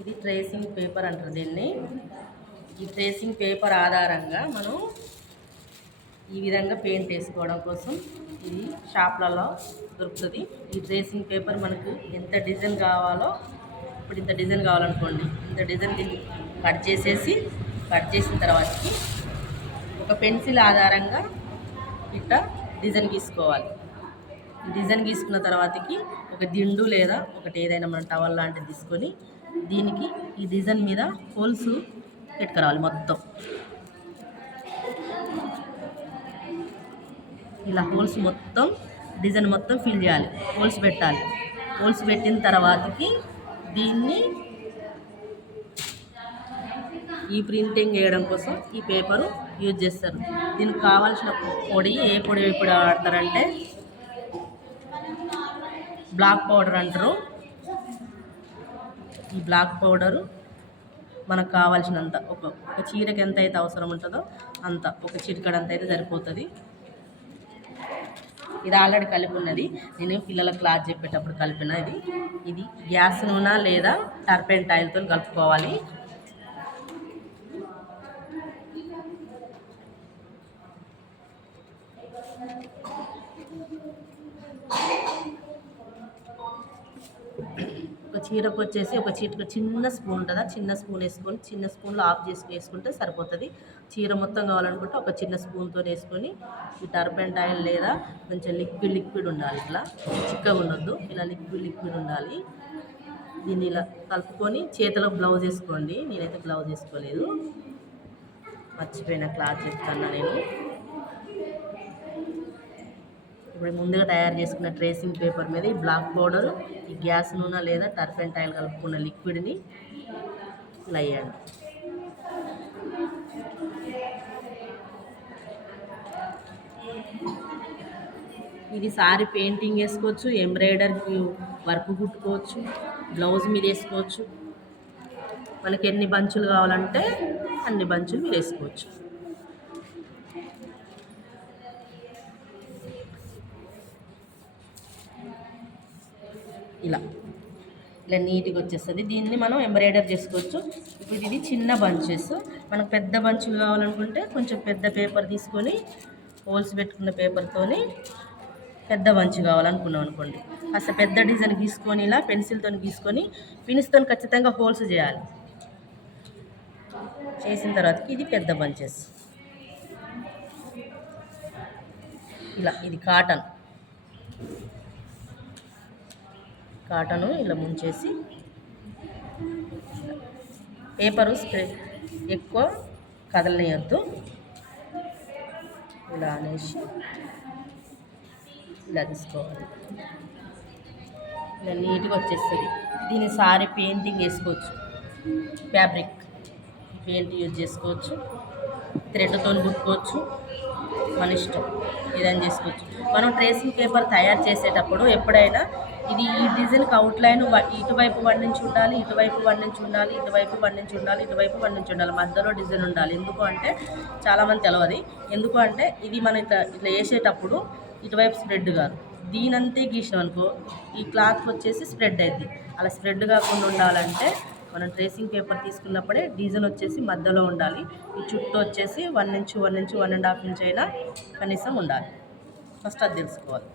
ఇది tracing paper అంటారు దీన్ని. ఈ ట్రేసింగ్ పేపర్ ఆధారంగా మనం ఈ విధంగా పెయింట్ వేసుకోవడం కోసం ఇది షాప్లలో దొరుకుతుంది. ఈ ట్రేసింగ్ పేపర్ మనకు ఎంత డిజైన్ కావాలో, ఇప్పుడు ఇంత డిజైన్ కావాలనుకోండి, ఇంత డిజైన్ దీన్ని కట్ చేసిన తర్వాతకి ఒక పెన్సిల్ ఆధారంగా ఇట్లా డిజైన్ గీసుకోవాలి. డిజైన్ గీసుకున్న తర్వాతకి ఒక దిండు లేదా ఒకటి ఏదైనా మన టవల్ లాంటిది తీసుకొని దీనికి ఈ డిజైన్ మీద హోల్స్ పెట్టుకురావాలి. మొత్తం ఇలా హోల్స్ మొత్తం డిజైన్ మొత్తం ఫిల్ చేయాలి, హోల్స్ పెట్టాలి. హోల్స్ పెట్టిన తర్వాతకి దీన్ని ఈ ప్రింటింగ్ వేయడం కోసం ఈ పేపరు యూజ్ చేస్తారు. దీనికి కావాల్సిన పొడి ఏ పొడి ఎప్పుడు వాడతారంటే బ్లాక్ పౌడర్ అంటారు. ఈ బ్లాక్ పౌడరు మనకు కావాల్సినంత ఒక చీరకి ఎంత అయితే అవసరం ఉంటుందో అంత, ఒక చిటికడంత అయితే సరిపోతుంది. ఇది ఆల్రెడీ కలిపి ఉన్నది, నేను పిల్లల క్లాస్ చెప్పేటప్పుడు కలిపిన ఇది గ్యాస్ నూనె లేదా టర్పెంటైల్తో కలుపుకోవాలి. ఒక చీరకు వచ్చేసి ఒక చిన్న స్పూన్ ఉంటుందా, చిన్న స్పూన్ వేసుకొని చిన్న స్పూన్లో ఆఫ్ చేసి వేసుకుంటే సరిపోతుంది. చీర మొత్తం కావాలనుకుంటే ఒక చిన్న స్పూన్తో వేసుకొని ఈ టర్పెంటైల్ లేదా కొంచెం లిక్విడ్ ఉండాలి. ఇట్లా చిక్కగా ఉండొద్దు, ఇలా లిక్విడ్ ఉండాలి. దీన్ని ఇలా కలుపుకొని చేతిలో గ్లౌజ్ వేసుకోండి. నేనైతే గ్లౌజ్ వేసుకోలేదు, మర్చిపోయిన క్లాత్ చెప్తాను నేను. ఇప్పుడు ముందుగా తయారు చేసుకున్న ట్రేసింగ్ పేపర్ మీద ఈ బ్లాక్ పౌడర్, ఈ గ్యాస్ నూనె లేదా టర్పెంటైల్ కలుపుకున్న లిక్విడ్ని ఇలా వేయండి. ఇది సారీ పెయింటింగ్ వేసుకోవచ్చు, ఎంబ్రాయిడరీ వర్క్ కుట్టుకోవచ్చు, బ్లౌజ్ మీద వేసుకోవచ్చు. మనకి ఎన్ని బంచులు కావాలంటే అన్ని బంచులు మీరు వేసుకోవచ్చు. ఇలా నీట్గా వచ్చేస్తుంది. దీన్ని మనం ఎంబ్రాయిడరీ చేసుకోవచ్చు. ఇప్పుడు ఇది చిన్న బంచెస్, మనకు పెద్ద బంచులు కావాలనుకుంటే కొంచెం పెద్ద పేపర్ తీసుకొని హోల్స్ పెట్టుకున్న పేపర్తో పెద్ద బంచు కావాలనుకున్నాం అనుకోండి, కాస్త పెద్ద డిజైన్ గీసుకొని ఇలా పెన్సిల్తో గీసుకొని పిన్స్తో ఖచ్చితంగా హోల్స్ చేయాలి. చేసిన తర్వాత ఇది పెద్ద బంచెస్. ఇలా ఇది కాటను ఇలా ముంచేసి పేపరు ఎక్కువ కదలనియద్దు. ఇలా అనేసి ఇలా తీసుకోవాలి. ఇలా నీట్గా వచ్చేస్తుంది. దీని సారీ పెయింటింగ్ వేసుకోవచ్చు, ఫ్యాబ్రిక్ పెయింట్ యూజ్ చేసుకోవచ్చు, థ్రెడ్తో కుట్టుకోవచ్చు, మన ఇష్టం ఏదైనా చేసుకోవచ్చు. మనం ట్రేసింగ్ పేపర్ తయారు చేసేటప్పుడు ఎప్పుడైనా ఈ డిజైన్కి అవుట్లైన్ ఇటువైపు 1 ఇంచ్ ఉండాలి, ఇటువైపు 1 ఇంచ్ ఉండాలి, ఇటువైపు 1 ఇంచ్ ఉండాలి, ఇటువైపు 1 ఇంచ్ ఉండాలి, మధ్యలో డిజైన్ ఉండాలి. ఎందుకు అంటే చాలామంది తెలియదు. ఎందుకు అంటే ఇది మనం ఇట్లా వేసేటప్పుడు ఇటువైపు స్ప్రెడ్ కాదు, దీనంతే గీసినాం అనుకో ఈ క్లాత్ వచ్చేసి స్ప్రెడ్ అవుతుంది. అలా స్ప్రెడ్ కాకుండా ఉండాలంటే మనం ట్రేసింగ్ పేపర్ తీసుకున్నప్పుడే డిజైన్ వచ్చేసి మధ్యలో ఉండాలి. ఈ చుట్టూ వచ్చేసి 1 ఇంచ్ 1.5 ఇంచ్ అయినా కనీసం ఉండాలి. ఫస్ట్ అది తెలుసుకోవాలి.